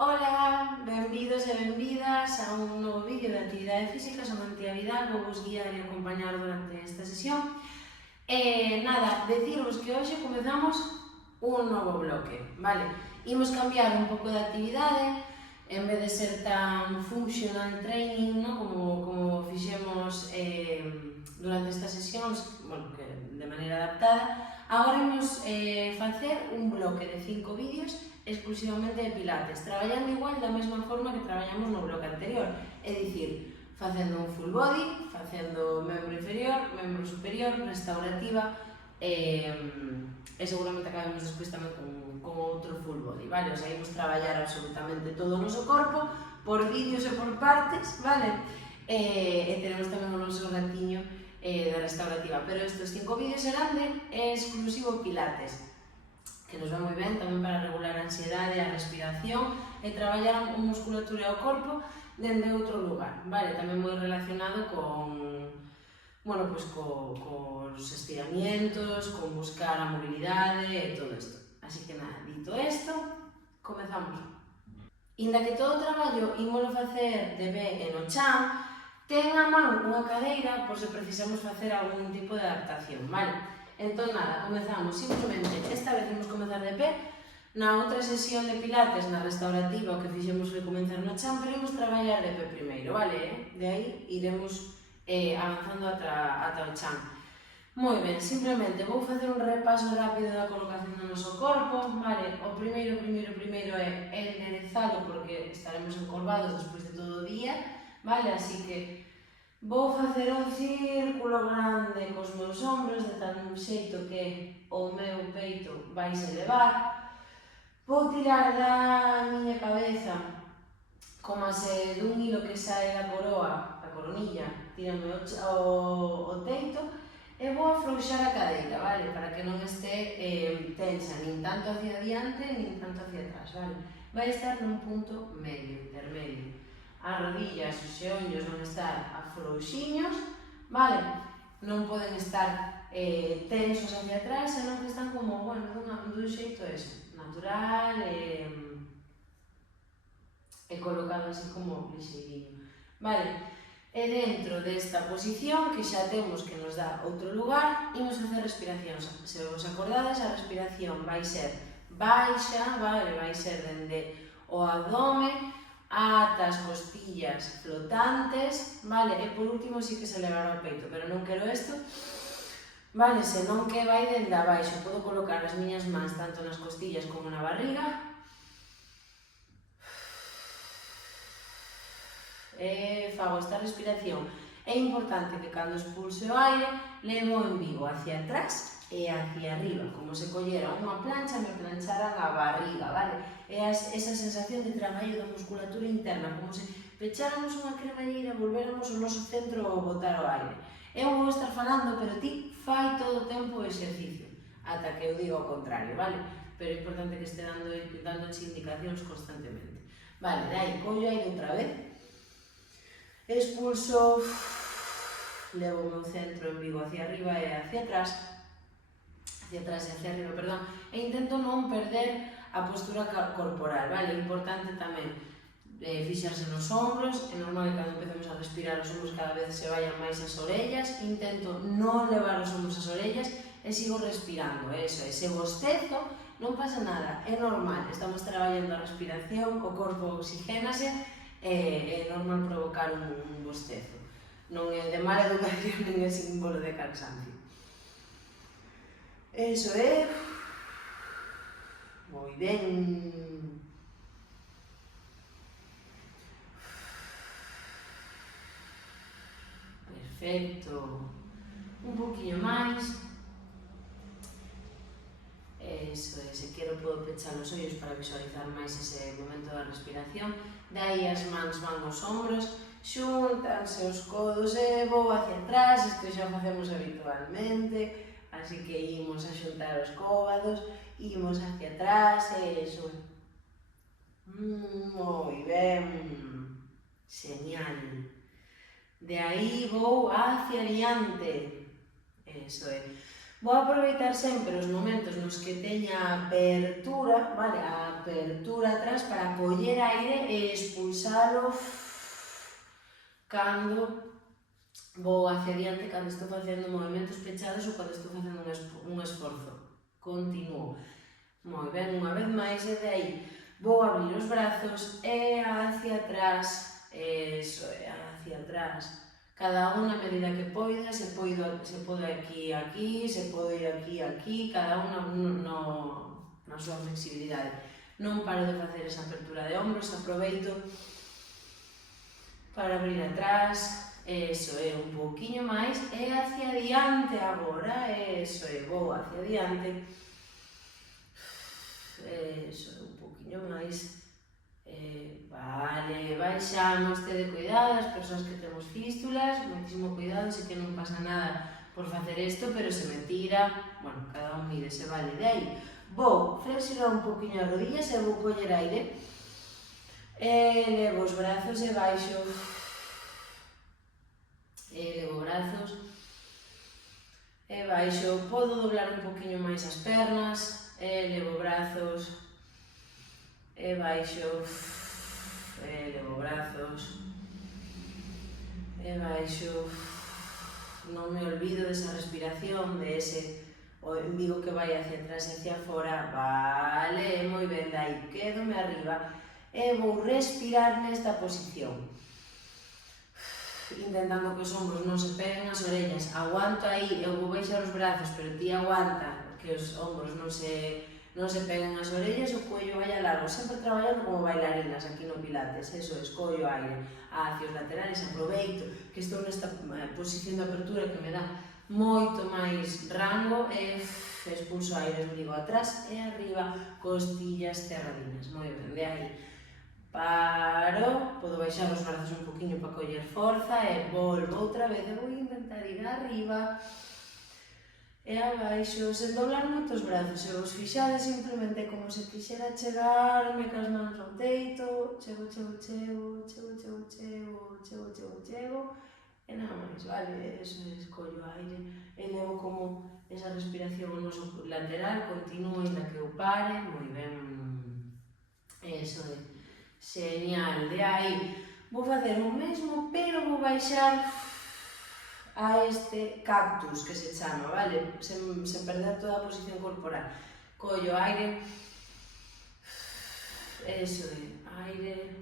Ola, benvidos e benvidas a un novo vídeo de actividade física. Son Antía Vidal, vou vos guiar e acompañar durante esta sesión. Decirvos que hoxe comezamos un novo bloque, vale? Imos cambiar un pouco de actividade, en vez de ser tan functional training, no? como fixemos durante estas sesións, bueno, que de maneira adaptada. Agora imos facer un bloque de 5 vídeos exclusivamente de pilates, traballando igual da mesma forma que traballamos no bloque anterior, é dicir, facendo un full body, facendo membro inferior, membro superior, restaurativa e seguramente acabemos despois tamén con outro full body, vale? O sea, imos traballar absolutamente todo o noso corpo por vídeos e por partes, vale? E tenemos tamén o noso ratiño de restaurativa, pero estes 5 vídeos serán de exclusivo pilates, que nos va moi ben tamén para regular a ansiedade, a respiración e traballar a musculatura do corpo dende outro lugar, vale? Tamén moi relacionado con, bueno, pues cos estiramientos, con buscar a mobilidade e todo isto. Así que nada, dito isto, comezamos. Inda que todo o traballo ímolo facer de pé e no chan, ten a man unha cadeira por se precisamos facer algún tipo de adaptación, vale? Entón, nada, comezamos simplemente, esta vez vamos comezar de pé, na outra sesión de pilates, na restaurativa, o que fixemos foi comenzar no chan, pero imos traballar de pé primeiro, vale? De aí iremos avanzando ata o chan. Moi ben, simplemente vou facer un repaso rápido da colocación do noso corpo, vale? O primeiro é enderezalo porque estaremos encorvados despois de todo o día, vale? Así que vou facer un círculo grande cos meus ombros de tal xeito que o meu peito vai se elevar. Vou tirar da miña cabeza como se dun hilo que sae da coroa, da coronilla, tírame o teito e vou afrouxar a cadeira, vale? Para que non este tensa, nin tanto hacia diante, nin tanto hacia atrás, vale? Vai estar nun punto medio, intermedio. As rodillas, os xeonllos van estar afrouxiños, vale? Non poden estar tensos hacia atrás, senón que están como, bueno, dun xeito eso, natural e colocado así como lixeirinho, vale? E dentro desta posición, que xa temos que nos dá outro lugar, imos facer respiracións. Se vos acordades, a respiración vai ser baixa, vale? Vai ser dende o abdome ata as costillas flotantes, vale? E por último sí que se elevará o peito, pero non quero isto, vale? Senón que vai dende abaixo. Podo colocar as miñas mans tanto nas costillas como na barriga e fago esta respiración. É importante que cando expulse o aire levo o embigo hacia atrás e hacia arriba, como se collera unha plancha e me plancharan a barriga, vale? É esa sensación de traballo da musculatura interna, como se pecháramos unha cremalleira e volvéramos ao noso centro a botar o aire. Eu vou estar falando, pero ti fai todo o tempo o exercicio, ata que eu diga o contrario, vale? Pero é importante que este dándoche indicacións constantemente. Vale, de aí, collo aire outra vez, expulso, levo o meu centro embigo hacia arriba e hacia atrás e hacia arriba, perdón, e intento non perder a postura corporal, vale? É importante tamén fixarse nos ombros, é normal que cando empecemos a respirar os ombros cada vez se vayan máis as orellas, intento non levar os ombros ás orellas e sigo respirando, eso é, se bostezo non pasa nada, é normal, estamos traballando a respiración, o corpo oxigénase, é normal provocar un bostezo, non é de mala educación nin é símbolo de cansancio. Eso é. Moi ben. Perfecto. Un poquinho máis. Eso é, se quero podo pechar os ollos para visualizar máis ese momento da respiración. De aí as mans van aos ombros, xuntanse os codos e vou hacia atrás, isto xa o facemos habitualmente. Así que imos a xuntar os cóbados, imos hacia atrás e eso. Moi ben. Señal. De aí vou hacia adiante. Eso é. Vou aproveitar sempre os momentos nos que teña apertura, vale? A apertura atrás para coller aire e expulsalo cando vou hacia diante, cando estou facendo movimentos pechados ou cando estou facendo un esforzo. Continuo. Moi ben, unha vez máis, e de aí vou abrir os brazos e hacia atrás, eso é, hacia atrás. Cada unha a medida que poida, se pode aquí, aquí, se pode ir aquí, aquí, cada unha na súa flexibilidade. Non paro de facer esa apertura de ombros, aproveito para abrir atrás, eso é, un pouquiño máis, e hacia diante agora, eso é, vou hacia diante, eso é, un pouquiño máis. Vale, baixamos, tede cuidado, as persoas que temos fístulas, moitísimo cuidado, sei que non pasa nada por facer isto, pero se me tira, bueno, cada un mídese, vale, de aí vou flexionar un poquinho as rodillas e vou coller aire, elevo os brazos e baixo, elevo brazos e baixo, podo doblar un poquinho máis as pernas, elevo brazos e baixo, elevo brazos e baixo. Non me olvido desa respiración, de ese umbigo que vai hacia atrás e hacia fora. Vale, moi ben, dai, quédome arriba e vou respirar nesta posición, intentando que os ombros non se peguen as orellas. Aguanto aí, eu vou baixar os brazos, pero ti aguanta que os ombros non se peguen as orellas, o cuello vai a largo, sempre traballando como bailarinas aquí no Pilates, eso es, collo aire hacia os laterales, aproveito que estou nesta posición de apertura que me dá moito máis rango e expulso aire, esbrigo atrás e arriba, costillas cerradinas, moi ben, de aí paro, podo baixar os brazos un poquinho para coller forza e volvo outra vez, e vou intentar ir arriba e abaixo, sen doblar moito os brazos, se vos fixades simplemente como se quixera chegarme cas mans ao teito, chego, e nada máis, vale, eso é, collo aire, e levo como esa respiración no noso lateral, continuo inda que eu pare, moi ben, eso é, genial, de aí vou facer o mesmo, pero vou baixar a este cactus que se chama, vale? Sen perder toda a posición corporal. Collo aire, eso é, aire,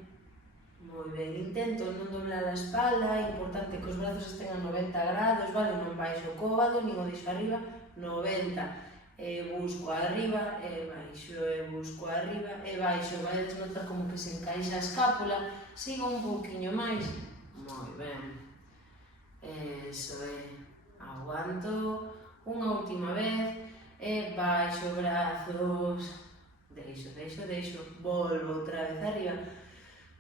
moi ben, intento non doblar a espalda, é importante que os brazos estén a 90 grados, vale? Non baixo o cóbado, nin o deixo arriba, 90, busco arriba, e busco arriba, e baixo, vai desnotar como que se encaixa a escápula, sigo un pouquiño máis, moi ben. Eso é, aguanto unha última vez e baixo brazos, deixo, volvo outra vez arriba,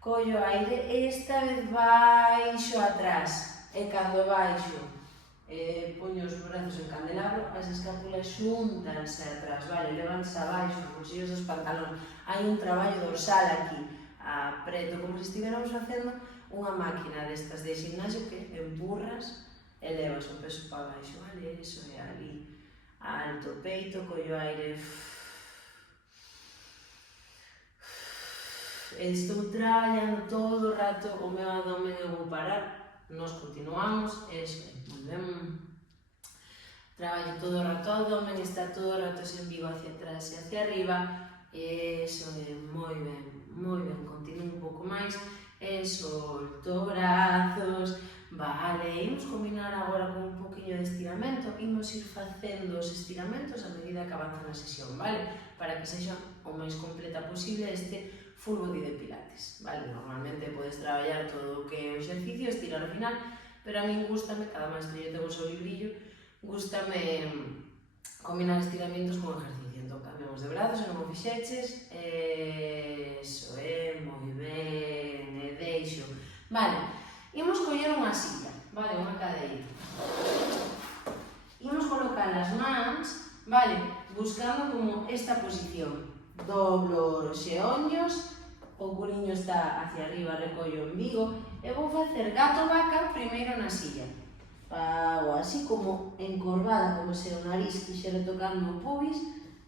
collo aire e esta vez baixo atrás e cando baixo poño os brazos en candelabro, as escápulas xúntanse atrás, vale, levanse abaixo, os bolsillos dos pantalóns, hai un traballo dorsal aquí, apreto como se estiveramos facendo unha máquina destas de gimnasio que empurras e levas o peso para baixo, vale? Eso é ali, alto peito, collo aire, estou traballando todo o rato o meu abdomen, eu vou parar, nos continuamos, eso é, moi ben, traballo todo o rato o abdomen, está todo o rato ese embigo hacia atrás e hacia arriba, eso é, moi ben, continuo un pouco máis, e solto brazos, vale, imos combinar agora con un poquinho de estiramento, imos ir facendo os estiramentos a medida que avanza na sesión, vale? Para que sexa o máis completa posible este full body de Pilates, vale? Normalmente podes traballar todo o que é o exercicio, estirar ao final, pero a min gústame, cada maestrillo ten o seu librillo, gústame combinar estiramentos con ejercicio, entón cambiamos de brazos, non o fixeches, eso é, moi ben, e deixo, vale, imos coller unha silla, vale, unha cadeira, imos colocar as mans, vale, buscando como esta posición, doblo os xeonllos, o curiño está hacia arriba, recollo o embigo, e vou facer gato vaca primeiro na silla, fago así como encorvada, como se o nariz quixera tocando o pubis,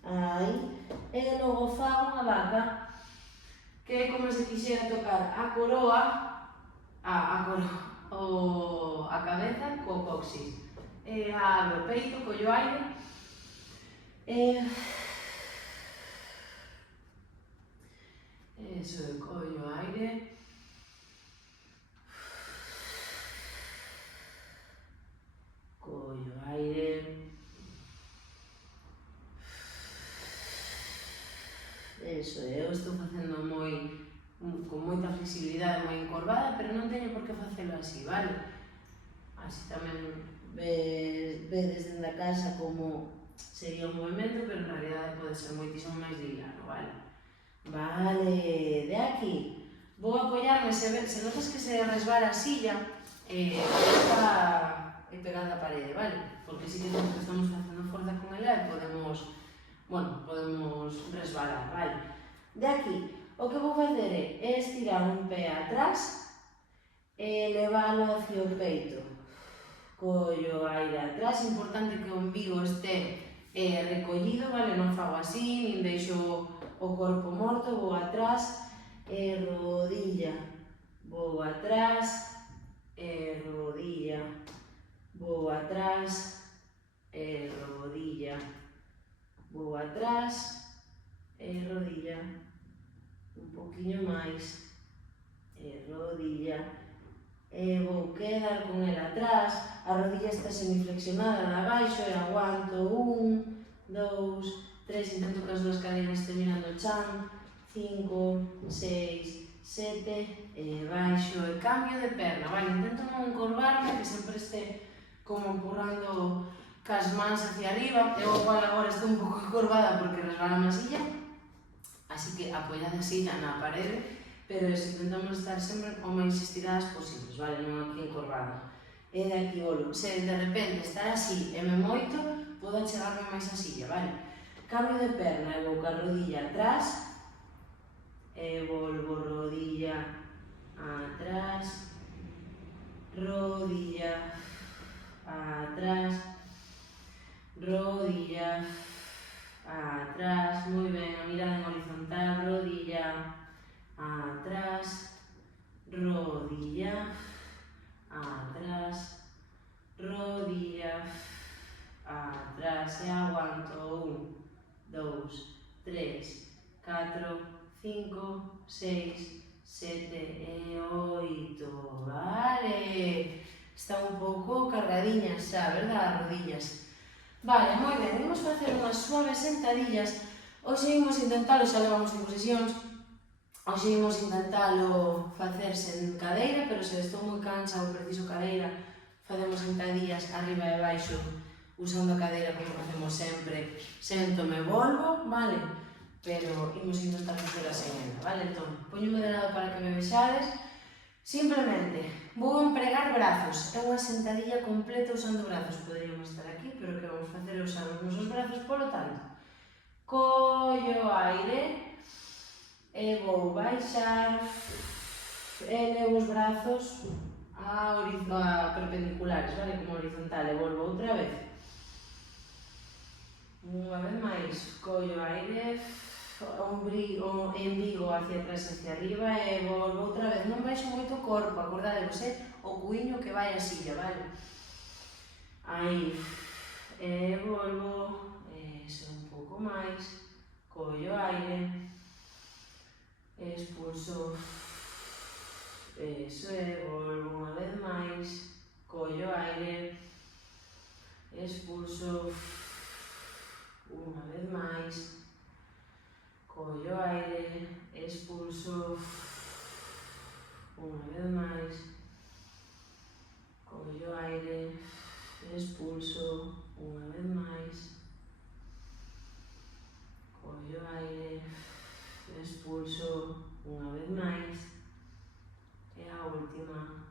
aí, e logo fago unha vaca, que é como se quixera tocar a coroa, a cabeza co coxis. Abro o peito, collo aire, eso, collo aire, collo aire, eso, eu estou facendo con moita flexibilidade, moi encorvada, pero non teño por que facelo así, vale? Así tamén vedes dende a casa como sería un movimento, pero en realidade pode ser moitísimo máis liviano, vale? Vale, de aquí vou apoiarme, se notas que se resbala a silla, está pegada a parede, vale? Porque si que estamos facendo forza con ela e podemos resbalar, vale? De aquí, o que vou facer é estirar un pé atrás e leválo hacia o peito. Collo aire atrás, importante que o umbigo este recollido, vale? Non fago así, nin deixo o corpo morto, vou atrás, rodilla, vou atrás, rodilla, vou atrás, rodilla, vou atrás, rodilla, un poquinho máis, rodilla, vou quedar con el atrás, a rodilla está semiflexionada de abaixo e aguanto 1, 2, 3, intento que as dúas cadeiras estén mirando o chan, 5, 6, 7, baixo e cambio de perna, vale, intento non encorvarme, que sempre este como empurrando cas mans hacia arriba, eu igual agora estou un pouco encorvada porque resbala a silla, así que apoiada a silla na parede, pero intentamos estar sempre o máis estiradas posibles, vale, non aquí encorvada. E de aquí volvo, se de repente estar así e me moito, podo achegarme máis a silla, vale? Cambio de perna, e vou ca rodilla atrás, e volvo rodilla atrás, rodilla atrás, rodilla atrás, moi ben, a mirada en horizontal, rodilla atrás, rodilla atrás, rodilla atrás, e aguanto 1, 2, 3, 4, 5, 6, 7 e 8, vale, está un pouco cargadiñas xa, verdad, as rodillas. Vale, moi ben, vamos facer unhas suaves sentadillas, hoxe imos intentalo, xa levamos 5 sesións, hoxe imos intentalo facer sen cadeira, pero se estou moi cansa ou preciso cadeira, facemos sentadillas arriba e baixo, usando a cadeira como facemos sempre, sento-me volvo, vale? Pero imos intentar facer sen ela, vale? Entón, poñome de lado para que me vexades, simplemente vou empregar brazos, é unha sentadilla completa usando brazos, poderíamos estar aquí, pero o que vamos facer é usar os nosos brazos, polo tanto, collo aire, e vou baixar, e levo os brazos a perpendiculares, vale? Como horizontal, e volvo outra vez. Unha vez máis, collo aire, embigo hacia atrás e hacia arriba e volvo outra vez. Non baixo moito o corpo, acordadevos, o cuiño que vai a silla, vale? Aí, e volvo, eso, un pouco máis, collo aire, expulso, eso é, volvo unha vez máis, collo aire, expulso, unha vez máis, collo aire, expulso, unha vez máis, collo aire, expulso, unha vez máis, collo aire, expulso, unha vez máis, e a última,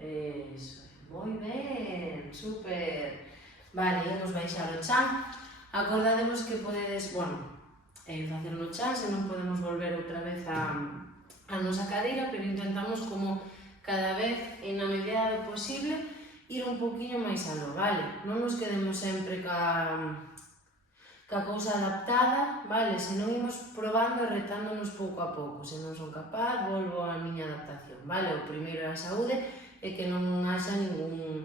eso, moi ben, super, vale, imos baixar o chan, acordademos que podedes, facer no chan, se non podemos volver outra vez a nosa cadeira, pero intentamos como cada vez, e na medida do posible, ir un poquinho máis aló, vale? Non nos quedemos sempre ca cousa adaptada, vale? Se non imos probando e retándonos pouco a pouco. Se non son capaz, volvo á miña adaptación, vale? O primeiro é a saúde e que non haxa ningún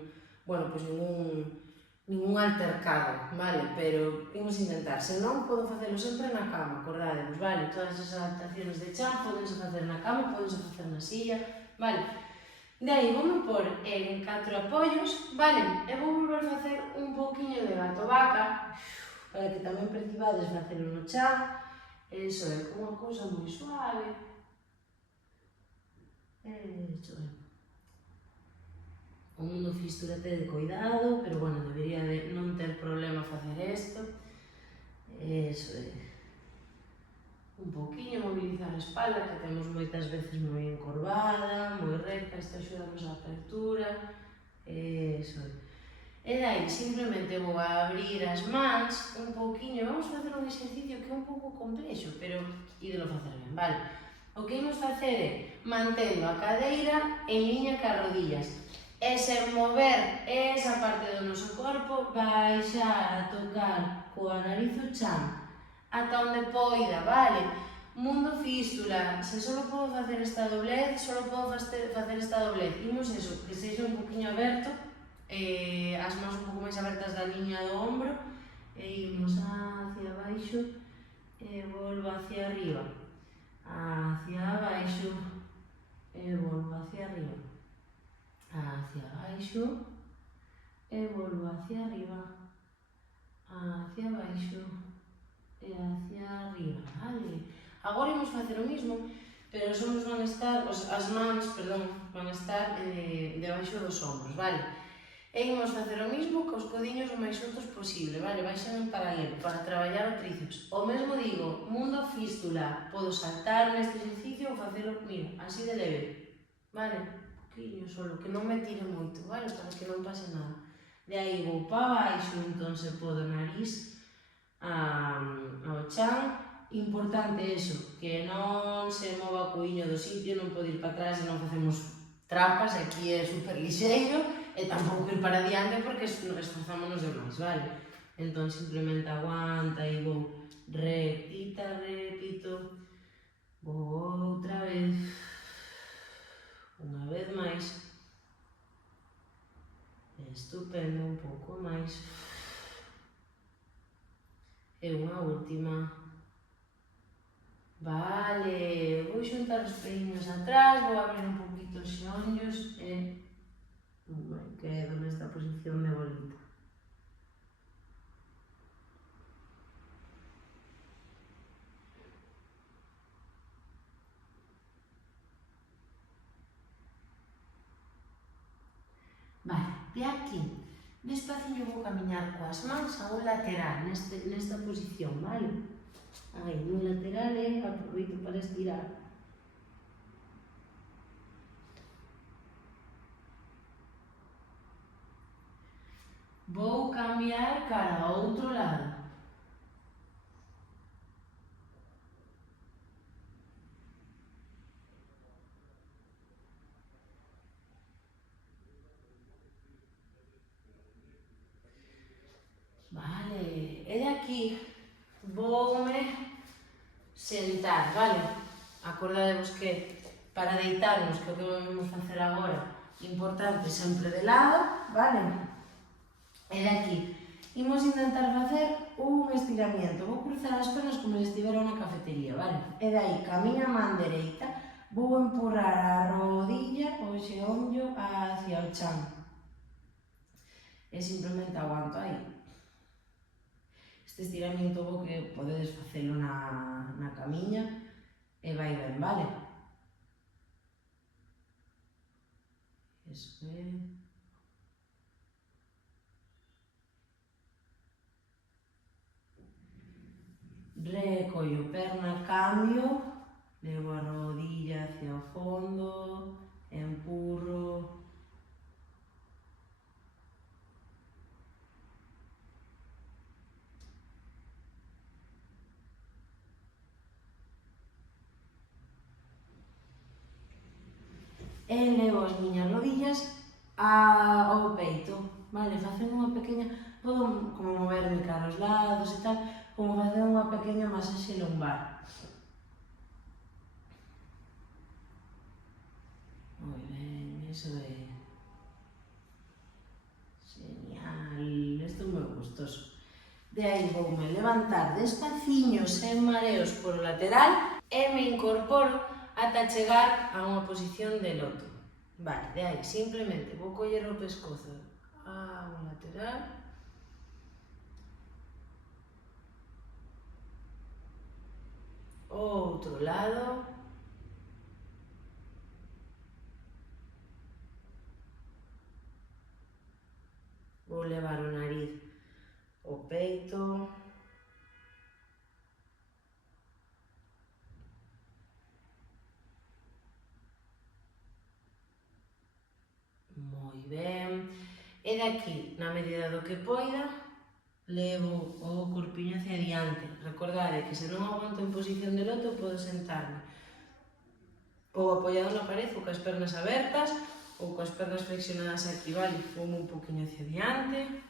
altercado, vale? Pero imos intentar, se non, podo facelo sempre na cama, acordadevos, vale? Todas as adaptacións de chan podense facer na cama, podense facer na silla, vale? De aí voume pôr en 4 apoios, vale? E vou volver a facer un pouquiño de gato-vaca, para que tamén percibades facelo no chan. Eso é, unha cousa moi suave. Eso é. O mundo fístula te de cuidado, pero bueno, debería de non ter problema facer isto. Eso é. Un pouquiño mobilizar a espalda, que temos moitas veces moi encorvada, moi recta, isto axudanos a apertura. Eso é. E dai, simplemente vou a abrir as mans un pouquiño, vamos facer un exercicio que é un pouco complexo, pero ídelo facer ben, vale? O que imos facer é mantendo a cadeira en liña cas rodillas, e sen mover esa parte do noso corpo, baixar a tocar coa nariz o chan ata onde poida, vale? Mundo fístula, se só podo facer esta doblez, só podo facer esta doblez. Imos eso, que sexa un poquinho aberto, as mãos un pouco máis abertas da liña do ombro, e imos hacia abaixo e volvo hacia arriba, hacia abaixo e volvo hacia arriba, hacia abaixo e volvo hacia arriba, hacia abaixo e hacia arriba, vale? Agora imos facer o mismo, pero as mans van estar debaixo dos ombros, vale? E imos facer o mismo cos codiños o máis xuntos posible, vale? Baixan en paralelo para traballar o tríceps. O mesmo digo, mundo fístula, podo saltar neste exercicio ou facelo, mira, así de leve, vale? Un poquinho solo, que non me tire moito, vale? Para que non pase nada. De aí vou para baixo, entón se podo nariz ao chan. Importante eso, que non se mova o cuiño do sitio, non pode ir para atrás e non facemos trampas, aquí é super lixeiro, e tampouco ir para diante porque esforzámonos demais, vale? Entón simplemente aguanta e vou rectita, repito, vou outra vez, unha vez máis, estupendo, un pouco máis, e unha última. Vale, vou xuntar os peiños atrás, vou abrir un poquito os xeonllos e quedo nesta posición de bolita. Vale, de aquí, despaciño vou camiñar coas mans a un lateral, nesta posición, vale? Aí, no lateral aproveito para estirar. Vou cambiar cara ao outro lado. Vale, e de aquí voume sentar, vale? Acordadevos que para deitarnos, que é o que vamos facer agora, importante sempre de lado, vale? E de aquí, imos intentar facer un estiramiento. Vou cruzar as pernas como se estivera na cafetería, vale? E de aí, ca miña man dereita, vou empurrar a rodilla, o xeonllo, hacia o chan. E simplemente aguanto aí. Este estiramiento vou que podedes facelo na camiña e vai ben, vale? Eso é. Recollo perna, cambio, levo a rodilla hacia o fondo, empurro. e levo as miñas rodillas ao peito, vale, facendo unha pequena, podo como moverme cara aos lados e tal, como facer unha pequena masaxe lumbar. Moi ben, iso é genial, isto é moi gustoso. De aí voume levantar despaciño, sen mareos polo lateral e me incorporo ata chegar a unha posición de loto. Vale, de aí simplemente vou coller o pescozo ao lateral, o outro lado, vou levar o nariz ao peito, moi ben, e daqui, na medida do que poida, levo o corpiño hacia diante. Recordade que se non aguanto en posición de loto, podo sentarme ou apoiado na pared ou coas pernas abertas ou coas pernas flexionadas aquí, vale, fumo un poquinho hacia diante.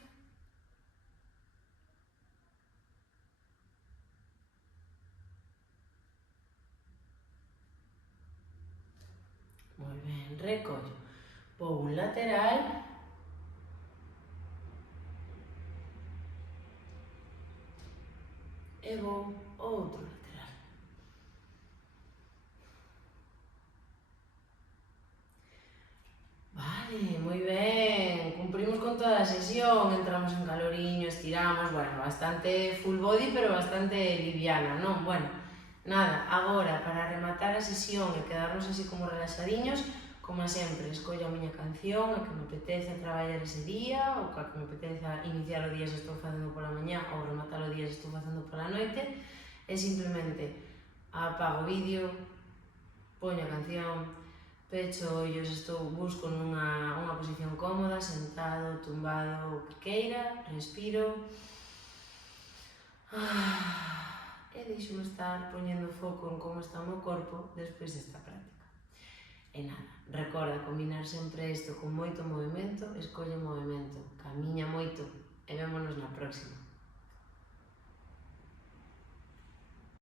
Moi ben, recollo. Vou un lateral, e vou ao outro lateral. Vale, moi ben, cumprimos con toda a sesión, entramos en caloriño, estiramos, bueno, bastante full body, pero bastante liviana, non? Bueno, nada, agora, para rematar a sesión e quedarnos así como relaxadiños, como sempre, escollo a miña canción, a que me apetece traballar ese día, ou que me apeteza iniciar o día se estou facendo pola mañá, ou rematar o día se estou facendo pola noite, e simplemente apago o vídeo, poño a canción, pecho ollos, busco nunha posición cómoda, sentado, tumbado, o que queira, respiro, e deixo-me estar poñendo foco en como está o meu corpo despois desta práctica. E nada, recorda combinar sempre isto con moito movimento, escolle movimento, camiña moito e vémonos na próxima.